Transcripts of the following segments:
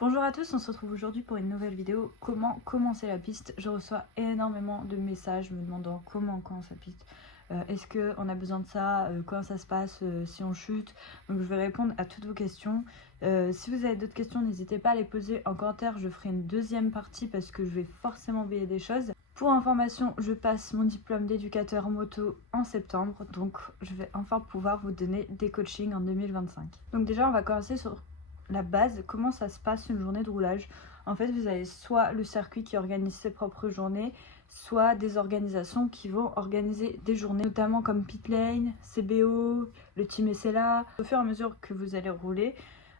Bonjour à tous, on se retrouve aujourd'hui pour une nouvelle vidéo. Comment commencer la piste? Je reçois énormément de messages me demandant comment on commence la piste. Est-ce qu'on a besoin de ça? Comment ça se passe si on chute? Donc je vais répondre à toutes vos questions. Si vous avez d'autres questions, n'hésitez pas à les poser en commentaire. Je ferai une deuxième partie parce que je vais forcément oublier des choses. Pour information, je passe mon diplôme d'éducateur moto en septembre. Donc je vais enfin pouvoir vous donner des coachings en 2025. Donc déjà, on va commencer sur la base, comment ça se passe une journée de roulage. En fait, vous avez soit le circuit qui organise ses propres journées, soit des organisations qui vont organiser des journées, notamment comme Pitlane, CBO, le team SLA. Au fur et à mesure que vous allez rouler,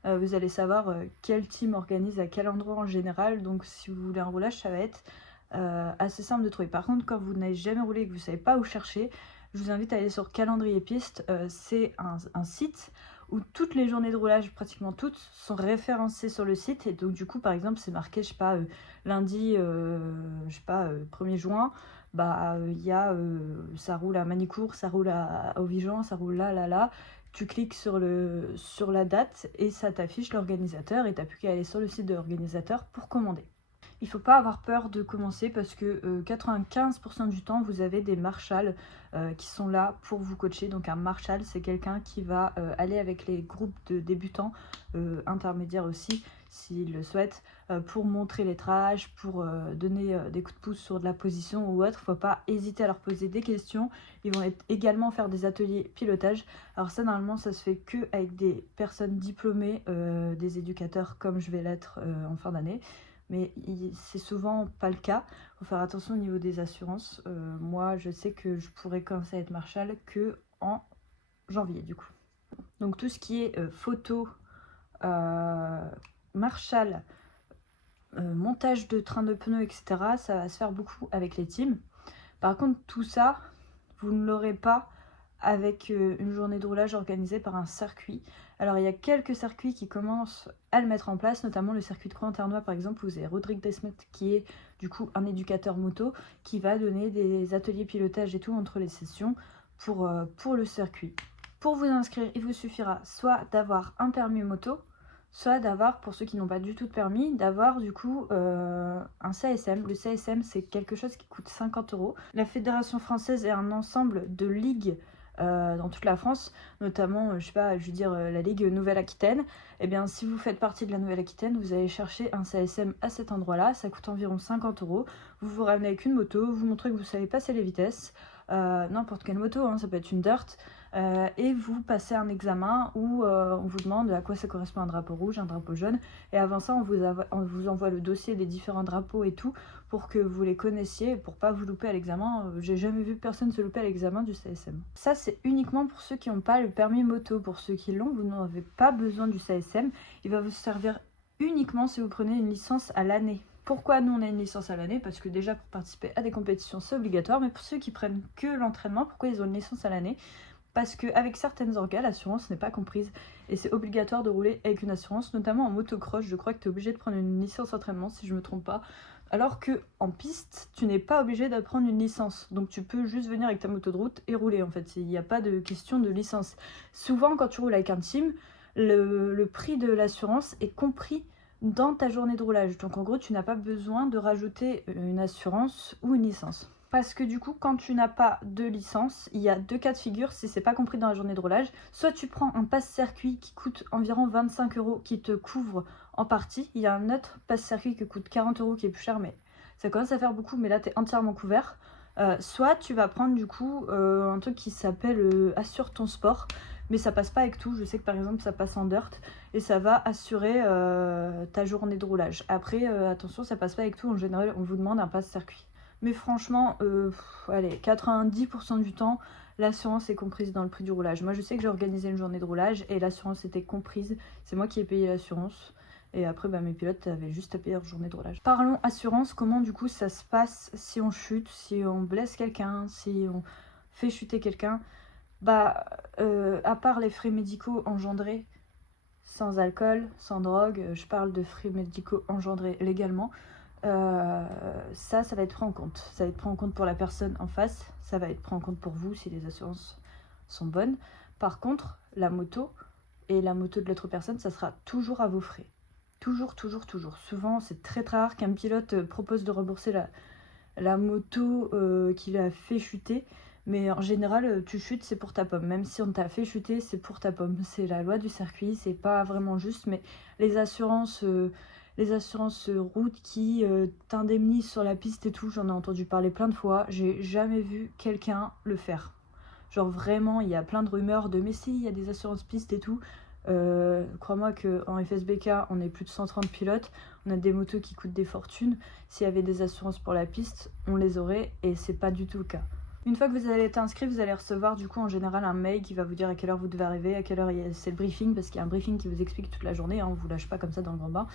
vous allez savoir quel team organise à quel endroit en général. Donc si vous voulez un roulage, ça va être assez simple de trouver. Par contre, quand vous n'avez jamais roulé et que vous ne savez pas où chercher, je vous invite à aller sur Calendrier Piste. C'est un site où toutes les journées de roulage, pratiquement toutes, sont référencées sur le site. Et donc du coup, par exemple, c'est marqué, je sais pas, lundi, je sais pas, 1er juin, bah il y a, ça roule à Manicourt, ça roule à Auvigean, ça roule là. Tu cliques sur la date et ça t'affiche l'organisateur et t'as plus qu'à aller sur le site de l'organisateur pour commander. Il ne faut pas avoir peur de commencer parce que 95% du temps, vous avez des marshals qui sont là pour vous coacher. Donc un marshal, c'est quelqu'un qui va aller avec les groupes de débutants, intermédiaires aussi, s'ils le souhaitent, pour montrer les trages, pour donner des coups de pouce sur de la position ou autre. Il ne faut pas hésiter à leur poser des questions. Ils vont également faire des ateliers pilotage. Alors ça, normalement, ça se fait que avec des personnes diplômées, des éducateurs comme je vais l'être en fin d'année. Mais c'est souvent pas le cas. Il faut faire attention au niveau des assurances. Moi, je sais que je pourrais commencer à être marshal que en janvier, du coup. Donc tout ce qui est photo, marshal, montage de train de pneus, etc., ça va se faire beaucoup avec les teams. Par contre, tout ça, vous ne l'aurez pas avec une journée de roulage organisée par un circuit. Alors il y a quelques circuits qui commencent à le mettre en place, notamment le circuit de Croix-en-Ternois par exemple, où vous avez Rodrigue Desmet qui est du coup un éducateur moto qui va donner des ateliers pilotage et tout entre les sessions pour le circuit. Pour vous inscrire, il vous suffira soit d'avoir un permis moto, soit d'avoir, pour ceux qui n'ont pas du tout de permis, d'avoir du coup un CSM. Le CSM, c'est quelque chose qui coûte 50 €. La Fédération française est un ensemble de ligues dans toute la France, notamment, je sais pas, je veux dire la Ligue Nouvelle-Aquitaine. Et bien, si vous faites partie de la Nouvelle-Aquitaine, vous allez chercher un CSM à cet endroit-là. Ça coûte environ 50 €. Vous vous ramenez avec une moto, vous montrez que vous savez passer les vitesses, n'importe quelle moto, hein, ça peut être une dirt. Et vous passez un examen où on vous demande à quoi ça correspond un drapeau rouge, un drapeau jaune. Et avant ça, on vous envoie le dossier des différents drapeaux et tout pour que vous les connaissiez, pour pas vous louper à l'examen. J'ai jamais vu personne se louper à l'examen du CSM. Ça, c'est uniquement pour ceux qui n'ont pas le permis moto. Pour ceux qui l'ont, vous n'avez pas besoin du CSM. Il va vous servir uniquement si vous prenez une licence à l'année. Pourquoi nous on a une licence à l'année? Parce que déjà pour participer à des compétitions c'est obligatoire, mais pour ceux qui prennent que l'entraînement, pourquoi ils ont une licence à l'année? Parce qu'avec certaines orgas, l'assurance n'est pas comprise et c'est obligatoire de rouler avec une assurance, notamment en motocross. Je crois que tu es obligé de prendre une licence entraînement si je ne me trompe pas. Alors que en piste, tu n'es pas obligé de prendre une licence. Donc tu peux juste venir avec ta moto de route et rouler en fait. Il n'y a pas de question de licence. Souvent quand tu roules avec un team, le prix de l'assurance est compris dans ta journée de roulage. Donc en gros, tu n'as pas besoin de rajouter une assurance ou une licence. Parce que du coup, quand tu n'as pas de licence, il y a deux cas de figure si c'est pas compris dans la journée de roulage. Soit tu prends un passe-circuit qui coûte environ 25 € qui te couvre en partie. Il y a un autre passe-circuit qui coûte 40 € qui est plus cher, mais ça commence à faire beaucoup, mais là tu es entièrement couvert. Soit tu vas prendre du coup un truc qui s'appelle Assure ton sport. Mais ça passe pas avec tout. Je sais que par exemple ça passe en dirt et ça va assurer ta journée de roulage. Après, attention, ça passe pas avec tout. En général, on vous demande un passe-circuit. Mais franchement, allez, 90% du temps, l'assurance est comprise dans le prix du roulage. Moi, je sais que j'ai organisé une journée de roulage et l'assurance était comprise. C'est moi qui ai payé l'assurance. Et après, bah, mes pilotes avaient juste à payer leur journée de roulage. Parlons assurance, comment du coup ça se passe si on chute, si on blesse quelqu'un, si on fait chuter quelqu'un. Bah, à part les frais médicaux engendrés sans alcool, sans drogue, je parle de frais médicaux engendrés légalement, ça va être pris en compte. Ça va être pris en compte pour la personne en face, ça va être pris en compte pour vous si les assurances sont bonnes. Par contre, la moto et la moto de l'autre personne, ça sera toujours à vos frais. Toujours, toujours, toujours. Souvent, c'est très très rare qu'un pilote propose de rembourser la moto qu'il a fait chuter. Mais en général, tu chutes, c'est pour ta pomme. Même si on t'a fait chuter, c'est pour ta pomme. C'est la loi du circuit, c'est pas vraiment juste. Mais les assurances route qui t'indemnisent sur la piste et tout, j'en ai entendu parler plein de fois. J'ai jamais vu quelqu'un le faire. Genre vraiment, il y a plein de rumeurs de mais si, il y a des assurances pistes et tout. Crois-moi qu'en FSBK, on est plus de 130 pilotes. On a des motos qui coûtent des fortunes. S'il y avait des assurances pour la piste, on les aurait et c'est pas du tout le cas. Une fois que vous allez être inscrit, vous allez recevoir du coup en général un mail qui va vous dire à quelle heure vous devez arriver, à quelle heure c'est le briefing, parce qu'il y a un briefing qui vous explique toute la journée, hein, on vous lâche pas comme ça dans le grand bain.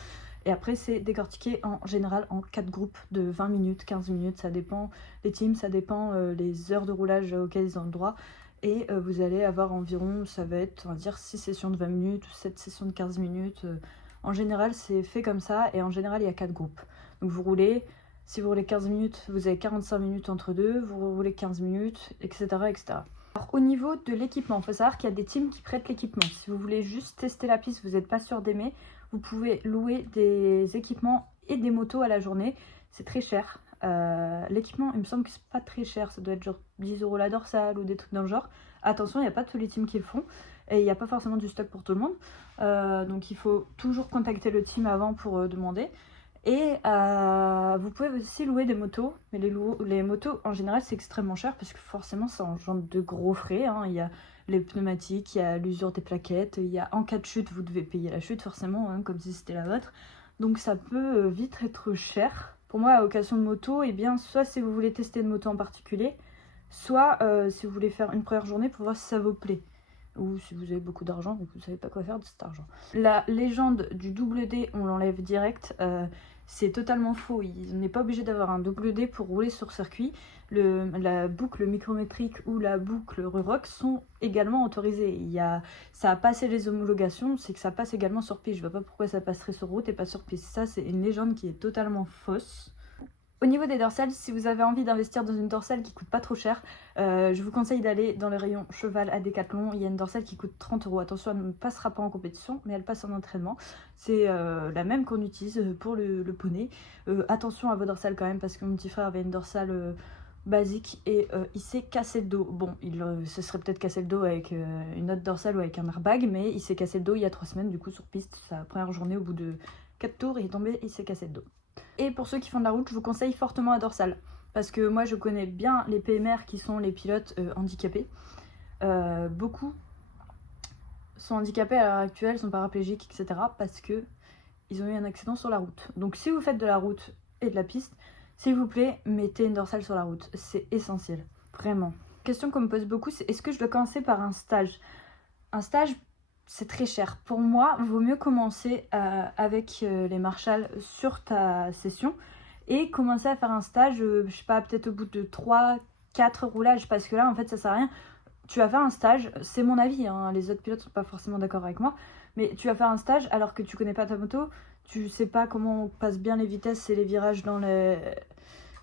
Et après c'est décortiqué en général en 4 groupes de 20 minutes, 15 minutes, ça dépend des teams, ça dépend les heures de roulage auxquelles ils ont le droit. Et vous allez avoir environ, ça va être on va dire 6 sessions de 20 minutes ou 7 sessions de 15 minutes. En général c'est fait comme ça et en général il y a 4 groupes. Donc vous roulez. Si vous roulez 15 minutes, vous avez 45 minutes entre deux, vous roulez 15 minutes, etc. etc. Alors, au niveau de l'équipement, il faut savoir qu'il y a des teams qui prêtent l'équipement. Si vous voulez juste tester la piste, vous n'êtes pas sûr d'aimer, vous pouvez louer des équipements et des motos à la journée. C'est très cher. L'équipement, il me semble que c'est pas très cher, ça doit être genre 10 € la dorsale ou des trucs dans le genre. Attention, il n'y a pas tous les teams qui le font et il n'y a pas forcément du stock pour tout le monde. Donc il faut toujours contacter le team avant pour demander. Et vous pouvez aussi louer des motos, mais les motos en général c'est extrêmement cher parce que forcément ça engendre de gros frais, hein. Il y a les pneumatiques, il y a l'usure des plaquettes, il y a en cas de chute vous devez payer la chute forcément, hein, comme si c'était la vôtre, donc ça peut vite être cher. Pour moi, à occasion de moto, et bien soit si vous voulez tester une moto en particulier, soit si vous voulez faire une première journée pour voir si ça vous plaît. Ou si vous avez beaucoup d'argent et que vous savez pas quoi faire de cet argent. La légende du double D, on l'enlève direct. C'est totalement faux. On n'est pas obligé d'avoir un double D pour rouler sur circuit. La boucle micrométrique ou la boucle Ruroc sont également autorisées. Ça a passé les homologations, c'est que ça passe également sur piste. Je vois pas pourquoi ça passerait sur route et pas sur piste. Ça, c'est une légende qui est totalement fausse. Au niveau des dorsales, si vous avez envie d'investir dans une dorsale qui coûte pas trop cher, je vous conseille d'aller dans le rayon cheval à Decathlon. Il y a une dorsale qui coûte 30 €. Attention, elle ne passera pas en compétition, mais elle passe en entraînement. C'est la même qu'on utilise pour le poney. Attention à vos dorsales quand même, parce que mon petit frère avait une dorsale basique et il s'est cassé le dos. Bon, il se serait peut-être cassé le dos avec une autre dorsale ou avec un airbag, mais il s'est cassé le dos il y a 3 semaines, du coup sur piste, sa première journée, au bout de 4 tours, il est tombé, il s'est cassé le dos. Et pour ceux qui font de la route, je vous conseille fortement la dorsale. Parce que moi, je connais bien les PMR qui sont les pilotes handicapés. Beaucoup sont handicapés à l'heure actuelle, sont paraplégiques, etc. Parce que ils ont eu un accident sur la route. Donc si vous faites de la route et de la piste, s'il vous plaît, mettez une dorsale sur la route. C'est essentiel, vraiment. Question qu'on me pose beaucoup, c'est est-ce que je dois commencer par un stage? Un stage, c'est très cher. Pour moi, il vaut mieux commencer avec les marshals sur ta session et commencer à faire un stage, je sais pas, peut-être au bout de 3-4 roulages, parce que là, en fait, ça sert à rien. Tu vas faire un stage, c'est mon avis, hein, les autres pilotes sont pas forcément d'accord avec moi, mais tu vas faire un stage alors que tu connais pas ta moto, tu sais pas comment on passe bien les vitesses et les virages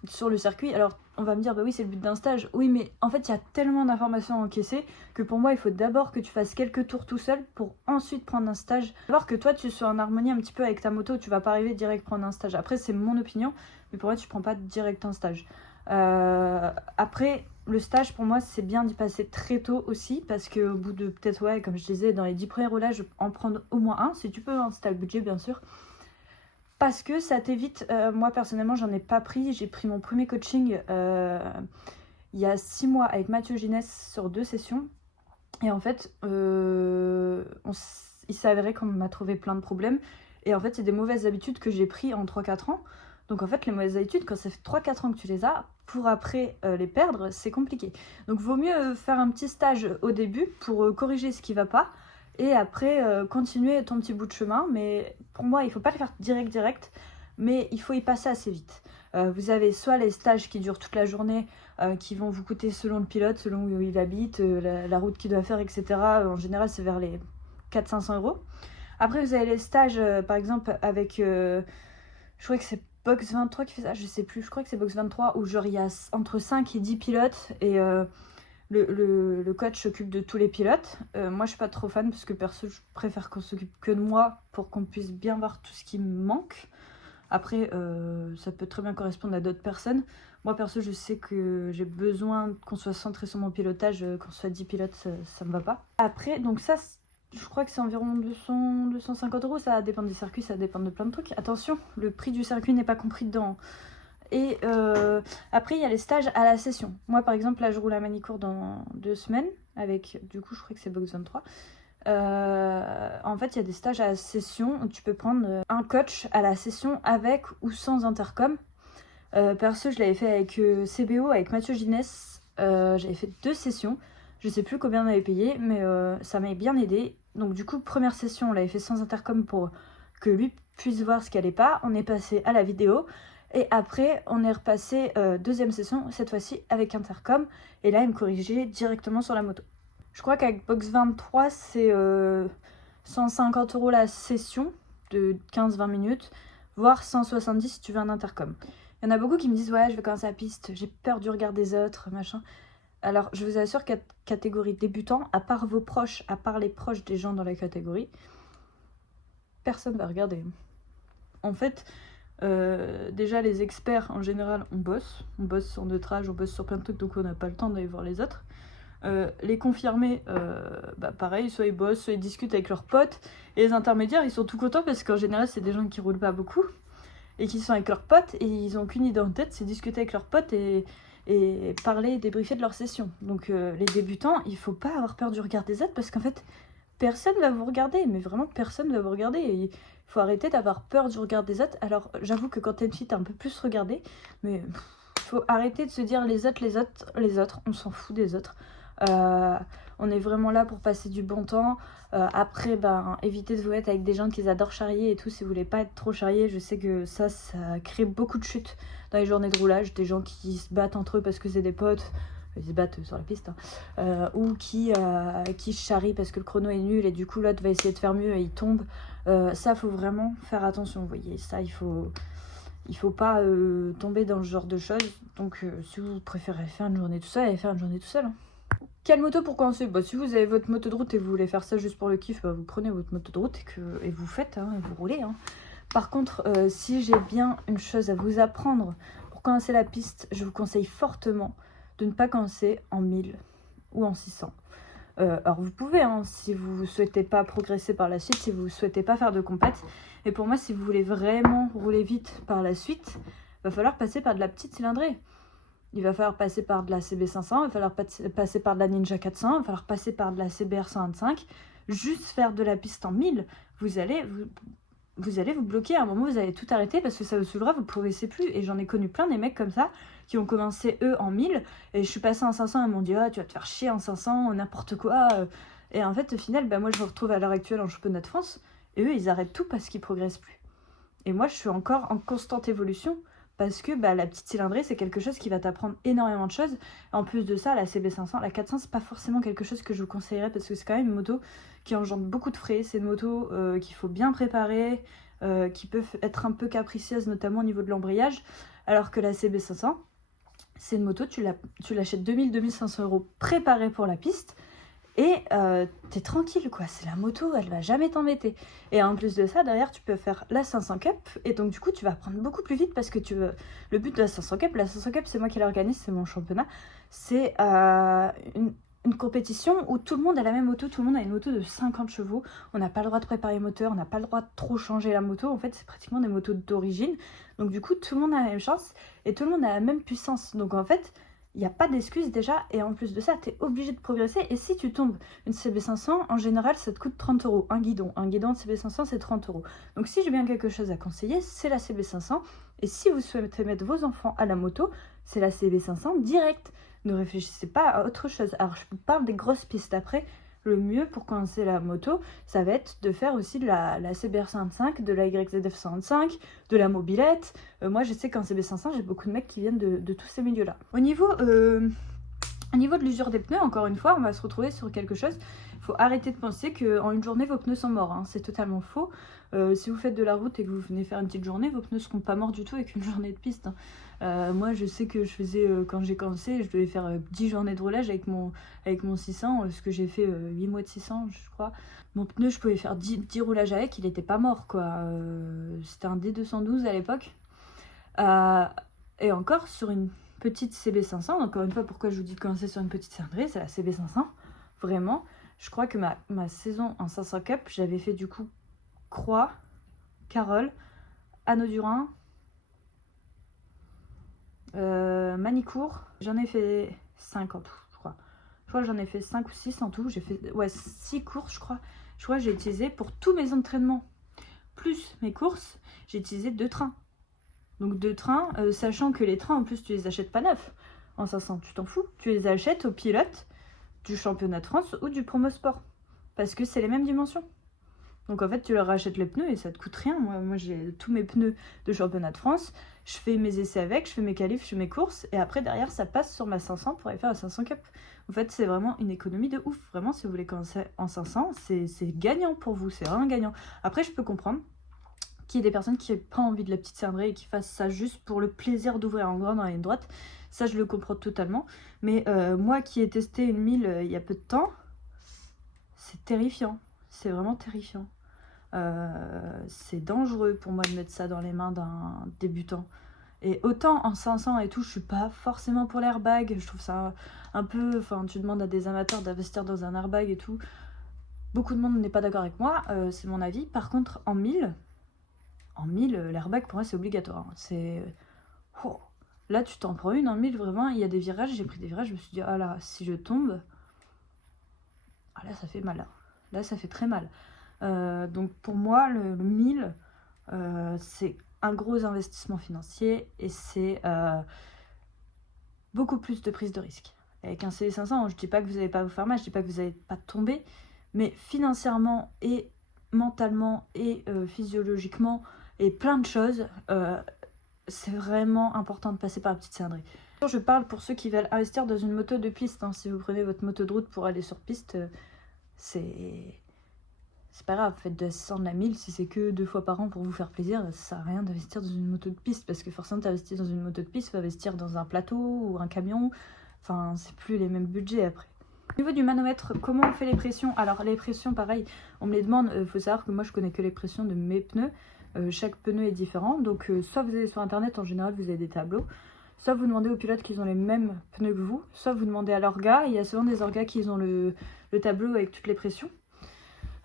sur le circuit. Alors on va me dire bah oui c'est le but d'un stage, oui mais en fait il y a tellement d'informations à encaisser que pour moi il faut d'abord que tu fasses quelques tours tout seul pour ensuite prendre un stage, d'abord que toi tu sois en harmonie un petit peu avec ta moto. Tu vas pas arriver direct prendre un stage, après c'est mon opinion, mais pour moi tu prends pas direct un stage. Après le stage pour moi c'est bien d'y passer très tôt aussi, parce que au bout de peut-être ouais comme je disais dans les 10 premiers roulages en prendre au moins un si tu peux, hein, si t'as le budget bien sûr. Parce que ça t'évite, moi personnellement j'en ai pas pris, j'ai pris mon premier coaching il y a 6 mois avec Mathieu Ginès sur 2 sessions. Et en fait, il s'est avéré qu'on m'a trouvé plein de problèmes. Et en fait, c'est des mauvaises habitudes que j'ai pris en 3-4 ans. Donc en fait, les mauvaises habitudes, quand ça fait 3-4 ans que tu les as, pour après les perdre, c'est compliqué. Donc vaut mieux faire un petit stage au début pour corriger ce qui va pas. Et après, continuer ton petit bout de chemin. Mais pour moi, il ne faut pas le faire direct. Mais il faut y passer assez vite. Vous avez soit les stages qui durent toute la journée, qui vont vous coûter selon le pilote, selon où il habite, la route qu'il doit faire, etc. En général, c'est vers les 400-500 €. Après, vous avez les stages, par exemple, avec... je crois que c'est Box 23 qui fait ça, je sais plus. Je crois que c'est Box 23 où genre il y a entre 5 et 10 pilotes. Et le coach s'occupe de tous les pilotes. Moi, je suis pas trop fan parce que perso, je préfère qu'on s'occupe que de moi pour qu'on puisse bien voir tout ce qui me manque. Après, ça peut très bien correspondre à d'autres personnes. Moi, perso, je sais que j'ai besoin qu'on soit centré sur mon pilotage. Qu'on soit 10 pilotes, ça me va pas. Après, donc ça, je crois que c'est environ 250 €. Ça dépend des circuits, ça dépend de plein de trucs. Attention, le prix du circuit n'est pas compris dedans. Et après, il y a les stages à la session. Moi, par exemple, là, je roule à Manicourt dans 2 semaines. Avec, du coup, je crois que c'est Box 23. En fait, il y a des stages à la session où tu peux prendre un coach à la session avec ou sans intercom. Perso, je l'avais fait avec CBO, avec Mathieu Ginès. J'avais fait 2 sessions. Je sais plus combien on avait payé, mais ça m'avait bien aidé. Donc du coup, première session, on l'avait fait sans intercom pour que lui puisse voir ce qui allait pas. On est passé à la vidéo. Et après, on est repassé deuxième session, cette fois-ci avec intercom. Et là, il me corrigeait directement sur la moto. Je crois qu'avec Box 23, c'est 150 € la session de 15-20 minutes, voire 170 si tu veux un intercom. Il y en a beaucoup qui me disent « Ouais, je vais commencer la piste, j'ai peur du regard des autres, machin. » Alors, je vous assure qu'à catégorie débutant, à part vos proches, à part les proches des gens dans la catégorie, personne va regarder. En fait, déjà les experts, en général, on bosse sur notre âge, on bosse sur plein de trucs, donc on n'a pas le temps d'aller voir les autres. Les confirmés, pareil, soit ils bossent, soit ils discutent avec leurs potes. Et les intermédiaires, ils sont tout contents parce qu'en général, c'est des gens qui roulent pas beaucoup et qui sont avec leurs potes et ils ont qu'une idée en tête, c'est discuter avec leurs potes et parler et débriefer de leur session. Donc les débutants, il faut pas avoir peur du regard des autres parce qu'en fait, personne va vous regarder, mais vraiment personne va vous regarder. Et il faut arrêter d'avoir peur du regard des autres. Alors j'avoue que quand t'es une fille, t'es un peu plus regardée, mais faut arrêter de se dire les autres, on s'en fout des autres. On est vraiment là pour passer du bon temps. Après, évitez de vous mettre avec des gens qui adorent charrier et tout. Si vous voulez pas être trop charrié, je sais que ça crée beaucoup de chutes dans les journées de roulage. Des gens qui se battent entre eux parce que c'est des potes. Ils se battent sur la piste. Ou qui charrient parce que le chrono est nul et du coup l'autre va essayer de faire mieux et il tombe. Ça, faut vraiment faire attention. Vous voyez, ça, il faut pas tomber dans ce genre de choses. Donc, si vous préférez faire une journée tout seul, allez faire une journée tout seul. Quelle moto pour commencer? Si vous avez votre moto de route et vous voulez faire ça juste pour le kiff, vous prenez votre moto de route et vous faites, et vous roulez. Par contre, si j'ai bien une chose à vous apprendre pour commencer la piste, je vous conseille fortement de ne pas commencer en 1000 ou en 600. Alors vous pouvez, si vous ne souhaitez pas progresser par la suite, si vous ne souhaitez pas faire de compète. Et pour moi, si vous voulez vraiment rouler vite par la suite, il va falloir passer par de la petite cylindrée. Il va falloir passer par de la CB500, il va falloir passer par de la Ninja 400, il va falloir passer par de la CBR 125. Juste faire de la piste en 1000, vous allez vous bloquer. À un moment, vous allez tout arrêter parce que ça vous saoulera, vous ne progressez plus. Et j'en ai connu plein des mecs comme ça qui ont commencé eux en 1000. Et je suis passée en 500 et ils m'ont dit « Ah, tu vas te faire chier en 500, n'importe quoi. » Et en fait, au final, moi, je me retrouve à l'heure actuelle en championnat de France. Et eux, ils arrêtent tout parce qu'ils progressent plus. Et moi, je suis encore en constante évolution. Parce que la petite cylindrée, c'est quelque chose qui va t'apprendre énormément de choses. En plus de ça, la CB500, la 400, c'est pas forcément quelque chose que je vous conseillerais parce que c'est quand même une moto qui engendre beaucoup de frais. C'est une moto qu'il faut bien préparer, qui peut être un peu capricieuse, notamment au niveau de l'embrayage. Alors que la CB500, c'est une moto, tu l'achètes 2000-2500 € préparée pour la piste. Et t'es tranquille, quoi. C'est la moto, elle va jamais t'embêter. Et en plus de ça, derrière, tu peux faire la 500 Cup. Et donc, du coup, tu vas apprendre beaucoup plus vite parce que le but de la 500 Cup, c'est moi qui l'organise, c'est mon championnat. C'est une compétition où tout le monde a la même moto, tout le monde a une moto de 50 chevaux. On n'a pas le droit de préparer le moteur, on n'a pas le droit de trop changer la moto. En fait, c'est pratiquement des motos d'origine. Donc, du coup, tout le monde a la même chance et tout le monde a la même puissance. Donc, en fait, il n'y a pas d'excuse déjà, et en plus de ça, tu es obligé de progresser. Et si tu tombes une CB500, en général, ça te coûte 30 € un guidon. Un guidon de CB500, c'est 30 €. Donc si j'ai bien quelque chose à conseiller, c'est la CB500. Et si vous souhaitez mettre vos enfants à la moto, c'est la CB500 direct. Ne réfléchissez pas à autre chose. Alors je vous parle des grosses pistes après. Le mieux pour commencer la moto, ça va être de faire aussi de la CBR 125, de la YZF 125, de la mobilette. Moi, je sais qu'en CB500, j'ai beaucoup de mecs qui viennent de tous ces milieux-là. Au niveau de l'usure des pneus, encore une fois, on va se retrouver sur quelque chose. Il Faut arrêter de penser qu'en une journée vos pneus sont morts, hein. C'est totalement faux. Si vous faites de la route et que vous venez faire une petite journée, vos pneus seront pas morts du tout avec une journée de piste, hein. Moi je sais que je faisais, quand j'ai commencé, je devais faire 10 journées de roulage avec mon 600, parce que j'ai fait 8 mois de 600 je crois. Mon pneu je pouvais faire 10 roulages avec, il était pas mort quoi. C'était un D212 à l'époque. Et encore sur une petite CB500, encore une fois pourquoi je vous dis de commencer sur une petite cylindrée, c'est la CB500, vraiment. Je crois que ma saison en 500 Cup, j'avais fait du coup Croix, Carole, Anneau du Rhin, Manicourt. J'en ai fait 5 en tout, je crois. Je crois que j'en ai fait 5 ou 6 en tout. J'ai fait 6 courses, je crois. Je crois que j'ai utilisé pour tous mes entraînements, plus mes courses, j'ai utilisé 2 trains. Donc 2 trains, sachant que les trains, en plus, tu les achètes pas neufs. En 500, tu t'en fous. Tu les achètes aux pilotes du championnat de France ou du Promosport. Parce que c'est les mêmes dimensions. Donc en fait, tu leur rachètes les pneus et ça te coûte rien. Moi j'ai tous mes pneus de championnat de France. Je fais mes essais avec, je fais mes qualifs, je fais mes courses. Et après, derrière, ça passe sur ma 500 pour aller faire la 500 Cup. En fait, c'est vraiment une économie de ouf. Vraiment, si vous voulez commencer en 500, c'est gagnant pour vous. C'est vraiment gagnant. Après, je peux comprendre qu'il y ait des personnes qui n'aient pas envie de la petite cylindrée et qui fassent ça juste pour le plaisir d'ouvrir en grand dans la ligne droite. Ça, je le comprends totalement. Mais moi qui ai testé une 1000 il y a peu de temps, c'est terrifiant. C'est vraiment terrifiant. C'est dangereux pour moi de mettre ça dans les mains d'un débutant. Et autant en 500 et tout, je suis pas forcément pour l'airbag. Je trouve ça un peu... Enfin, tu demandes à des amateurs d'investir dans un airbag et tout. Beaucoup de monde n'est pas d'accord avec moi, c'est mon avis. Par contre, en 1000, l'airbag pour moi c'est obligatoire. C'est... Oh. Là, tu t'en prends une en 1000, vraiment, il y a des virages, j'ai pris des virages, je me suis dit, ah là, si je tombe... Ah là, ça fait mal. Là, ça fait très mal. Donc pour moi, le 1000, c'est un gros investissement financier et c'est beaucoup plus de prise de risque. Avec un CB500, je dis pas que vous n'allez pas vous faire mal, je dis pas que vous n'allez pas tomber, mais financièrement et mentalement et physiologiquement et plein de choses, c'est vraiment important de passer par la petite cylindrée. Je parle pour ceux qui veulent investir dans une moto de piste, hein. Si vous prenez votre moto de route pour aller sur piste, c'est pas grave, faites de la 600 de la 1000, si c'est que 2 fois par an pour vous faire plaisir, ça sert à rien d'investir dans une moto de piste, parce que forcément t'investis dans une moto de piste, faut investir dans un plateau ou un camion, enfin c'est plus les mêmes budgets après. Au niveau du manomètre, comment on fait les pressions? Alors les pressions, pareil, on me les demande, faut savoir que moi je connais que les pressions de mes pneus, chaque pneu est différent, donc soit vous allez sur internet, en général vous avez des tableaux, soit vous demandez aux pilotes qu'ils ont les mêmes pneus que vous, soit vous demandez à l'orga, il y a souvent des orgas qui ont le tableau avec toutes les pressions.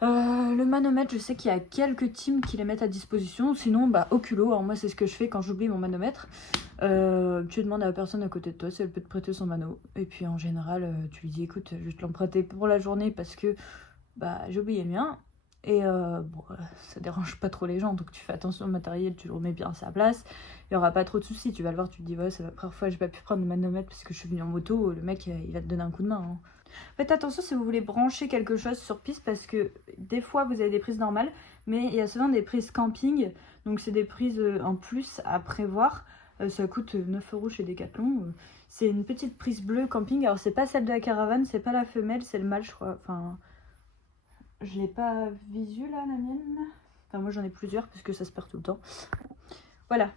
Le manomètre, je sais qu'il y a quelques teams qui les mettent à disposition, sinon bah au culot, alors moi c'est ce que je fais quand j'oublie mon manomètre. Tu demandes à la personne à côté de toi si elle peut te prêter son mano, et puis en général tu lui dis écoute je vais te l'emprunter pour la journée parce que bah j'ai oublié le mien, et bon ça dérange pas trop les gens, donc tu fais attention au matériel, tu le remets bien à sa place, il y aura pas trop de soucis, tu vas le voir, tu te dis ouais c'est la première fois que j'ai pas pu prendre le manomètre parce que je suis venue en moto, le mec il va te donner un coup de main, hein. Faites attention si vous voulez brancher quelque chose sur piste, parce que des fois vous avez des prises normales, mais il y a souvent des prises camping, donc c'est des prises en plus à prévoir. Ça coûte 9 € chez Decathlon. C'est une petite prise bleue camping, alors c'est pas celle de la caravane, c'est pas la femelle, c'est le mâle je crois. Enfin, je l'ai pas visu là la mienne. Enfin moi j'en ai plusieurs parce que ça se perd tout le temps. Voilà,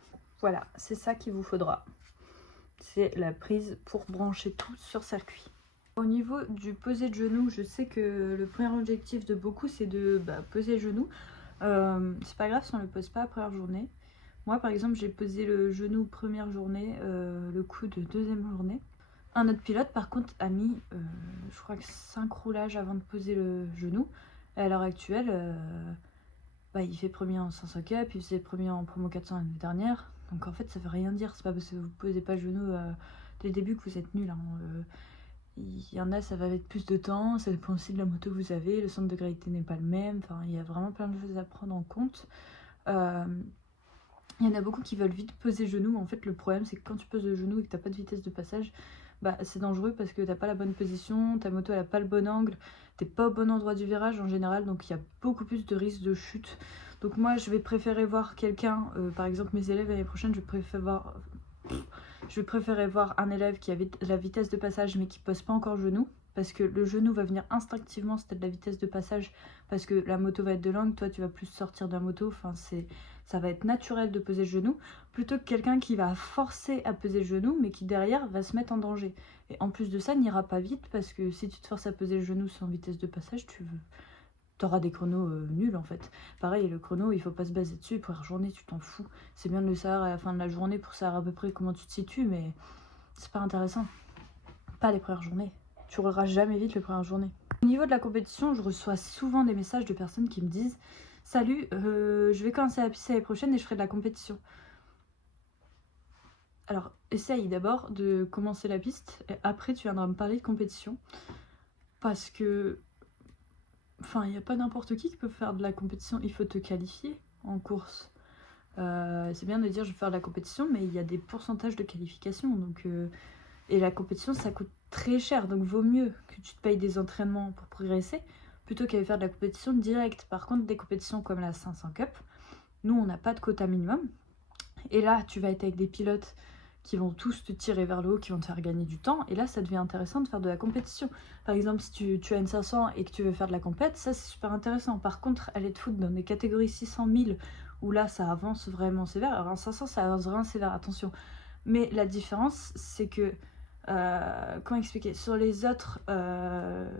c'est ça qu'il vous faudra. C'est la prise pour brancher tout sur circuit. Au niveau du posé de genou, je sais que le premier objectif de beaucoup c'est de poser le genou. C'est pas grave si on le pose pas la première journée. Moi par exemple j'ai posé le genou première journée, le coude deuxième journée. Un autre pilote par contre a mis je crois que 5 roulages avant de poser le genou. Et à l'heure actuelle il fait premier en 500 Cup, il faisait premier en promo 400 l'année dernière. Donc en fait ça veut rien dire, c'est pas parce que vous posez pas le genou dès le début que vous êtes nul, hein. Il y en a, ça va avec plus de temps, ça dépend aussi de la moto que vous avez, le centre de gravité n'est pas le même, enfin il y a vraiment plein de choses à prendre en compte. Il y en a beaucoup qui veulent vite poser le genou, mais en fait le problème c'est que quand tu poses le genou et que t'as pas de vitesse de passage, c'est dangereux parce que t'as pas la bonne position, ta moto elle a pas le bon angle, t'es pas au bon endroit du virage en général, donc il y a beaucoup plus de risques de chute. Donc moi je vais préférer voir quelqu'un, par exemple mes élèves l'année prochaine, je vais préférer voir un élève qui a la vitesse de passage mais qui pose pas encore le genou, parce que le genou va venir instinctivement si tu as de la vitesse de passage, parce que la moto va être de l'angle, toi tu vas plus sortir de la moto, enfin ça va être naturel de peser le genou, plutôt que quelqu'un qui va forcer à peser le genou, mais qui derrière va se mettre en danger. Et en plus de ça, n'ira pas vite, parce que si tu te forces à peser le genou sans vitesse de passage, t'auras des chronos nuls en fait. Pareil, le chrono, il faut pas se baser dessus, première journée, tu t'en fous. C'est bien de le savoir à la fin de la journée pour savoir à peu près comment tu te situes, mais c'est pas intéressant. Pas les premières journées. Tu rouleras jamais vite les premières journées. Au niveau de la compétition, je reçois souvent des messages de personnes qui me disent « Salut, je vais commencer la piste l'année prochaine et je ferai de la compétition. » Alors, essaye d'abord de commencer la piste et après tu viendras me parler de compétition. Parce que... Enfin, il n'y a pas n'importe qui peut faire de la compétition, il faut te qualifier en course. C'est bien de dire je vais faire de la compétition, mais il y a des pourcentages de qualification. Donc, et la compétition, ça coûte très cher, donc vaut mieux que tu te payes des entraînements pour progresser, plutôt qu'aller faire de la compétition directe. Par contre, des compétitions comme la 500 Cup, nous, on n'a pas de quota minimum. Et là, tu vas être avec des pilotes qui vont tous te tirer vers le haut, qui vont te faire gagner du temps. Et là, ça devient intéressant de faire de la compétition. Par exemple, si tu as une 500 et que tu veux faire de la compète, ça, c'est super intéressant. Par contre, aller te foutre dans des catégories 600 000, où là, ça avance vraiment sévère. Alors, en 500, ça avance vraiment sévère, attention. Mais la différence, c'est que... comment expliquer? Sur les autres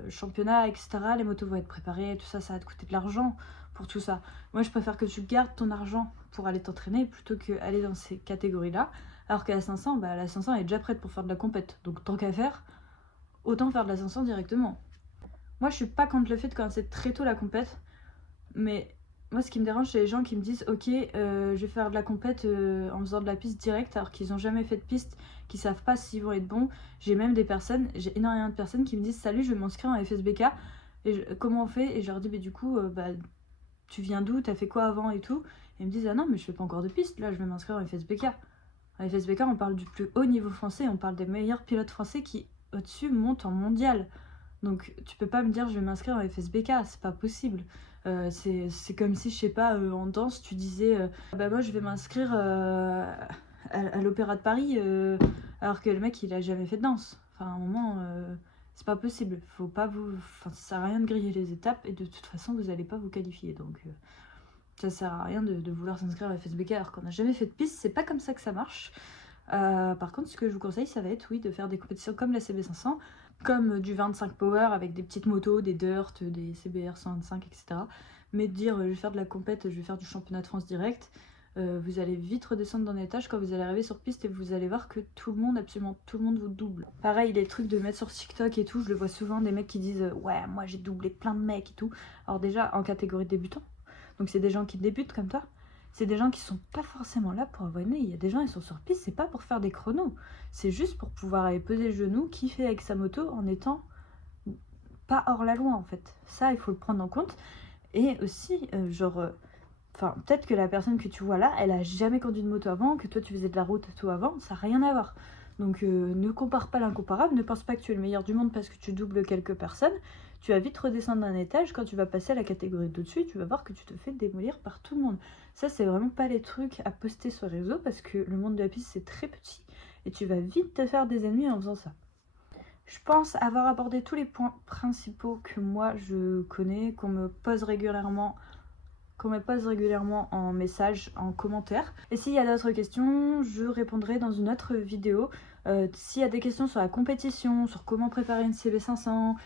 championnats, etc., les motos vont être préparées, tout ça, ça va te coûter de l'argent pour tout ça. Moi, je préfère que tu gardes ton argent pour aller t'entraîner plutôt qu'aller dans ces catégories-là. Alors qu'à la 500, bah, la 500 est déjà prête pour faire de la compète. Donc, tant qu'à faire, autant faire de la 500 directement. Moi, je suis pas contre le fait de commencer très tôt la compète, mais moi, ce qui me dérange, c'est les gens qui me disent « Ok, je vais faire de la compète en faisant de la piste directe », alors qu'ils n'ont jamais fait de piste, qu'ils savent pas s'ils vont être bons. J'ai même des personnes, j'ai énormément de personnes qui me disent « Salut, je vais m'inscrire en FSBK, et comment on fait ?» Et je leur dis « Mais du coup, tu viens d'où? T'as fait quoi avant et tout ?» Et ils me disent « Ah non, mais je fais pas encore de piste, là, je vais m'inscrire en FSBK. » En FSBK, on parle du plus haut niveau français, on parle des meilleurs pilotes français qui, au-dessus, montent en mondial. Donc, tu peux pas me dire « Je vais m'inscrire en FSBK », c'est pas possible. C'est comme si, je sais pas, en danse, tu disais bah moi je vais m'inscrire à l'Opéra de Paris, alors que le mec il a jamais fait de danse. Enfin, à un moment, c'est pas possible. Faut pas vous... Enfin, ça sert à rien de griller les étapes et de toute façon vous allez pas vous qualifier. Donc, ça sert à rien de vouloir s'inscrire à la FSBK alors qu'on n'a jamais fait de piste. C'est pas comme ça que ça marche. Par contre, ce que je vous conseille, ça va être, oui, de faire des compétitions comme la CB500, comme du 25 power avec des petites motos, des dirt, des CBR 125, etc. Mais de dire, je vais faire de la compète, je vais faire du championnat de France direct, vous allez vite redescendre dans l'étage quand vous allez arriver sur piste et vous allez voir que tout le monde, absolument tout le monde vous double. Pareil, les trucs de mettre sur TikTok et tout, je le vois souvent, des mecs qui disent, ouais, moi j'ai doublé plein de mecs et tout. Alors déjà, en catégorie débutant, donc c'est des gens qui débutent comme toi. C'est des gens qui sont pas forcément là pour avoir une. Il y a des gens, ils sont sur piste, c'est pas pour faire des chronos. C'est juste pour pouvoir aller peser le genou, kiffer avec sa moto en étant pas hors la loi en fait. Ça, il faut le prendre en compte. Et aussi, enfin, peut-être que la personne que tu vois là, elle a jamais conduit de moto avant, que toi tu faisais de la route tout avant, ça n'a rien à voir. Donc ne compare pas l'incomparable, ne pense pas que tu es le meilleur du monde parce que tu doubles quelques personnes. Tu vas vite redescendre d'un étage, quand tu vas passer à la catégorie d'au-dessus, tu vas voir que tu te fais démolir par tout le monde. Ça, c'est vraiment pas les trucs à poster sur les réseaux parce que le monde de la piste, c'est très petit et tu vas vite te faire des ennemis en faisant ça. Je pense avoir abordé tous les points principaux que moi je connais, qu'on me pose régulièrement en message, en commentaire. Et s'il y a d'autres questions, je répondrai dans une autre vidéo. S'il y a des questions sur la compétition, sur comment préparer une CB500,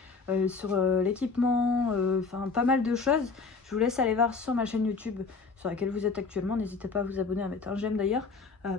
sur l'équipement, enfin pas mal de choses, je vous laisse aller voir sur ma chaîne YouTube sur laquelle vous êtes actuellement. N'hésitez pas à vous abonner, à mettre un j'aime d'ailleurs,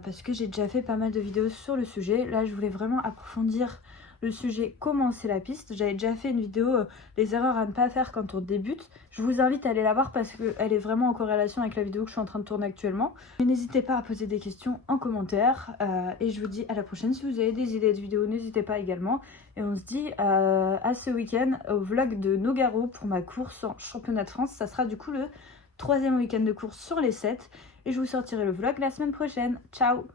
parce que j'ai déjà fait pas mal de vidéos sur le sujet. Là, je voulais vraiment approfondir le sujet comment c'est la piste. J'avais déjà fait une vidéo les erreurs à ne pas faire quand on débute. Je vous invite à aller la voir parce qu'elle est vraiment en corrélation avec la vidéo que je suis en train de tourner actuellement. N'hésitez pas à poser des questions en commentaire et je vous dis à la prochaine. Si vous avez des idées de vidéos, n'hésitez pas également. Et on se dit à ce week-end au vlog de Nogaro pour ma course en championnat de France. Ça sera du coup le 3e week-end de course sur les 7 et je vous sortirai le vlog la semaine prochaine. Ciao!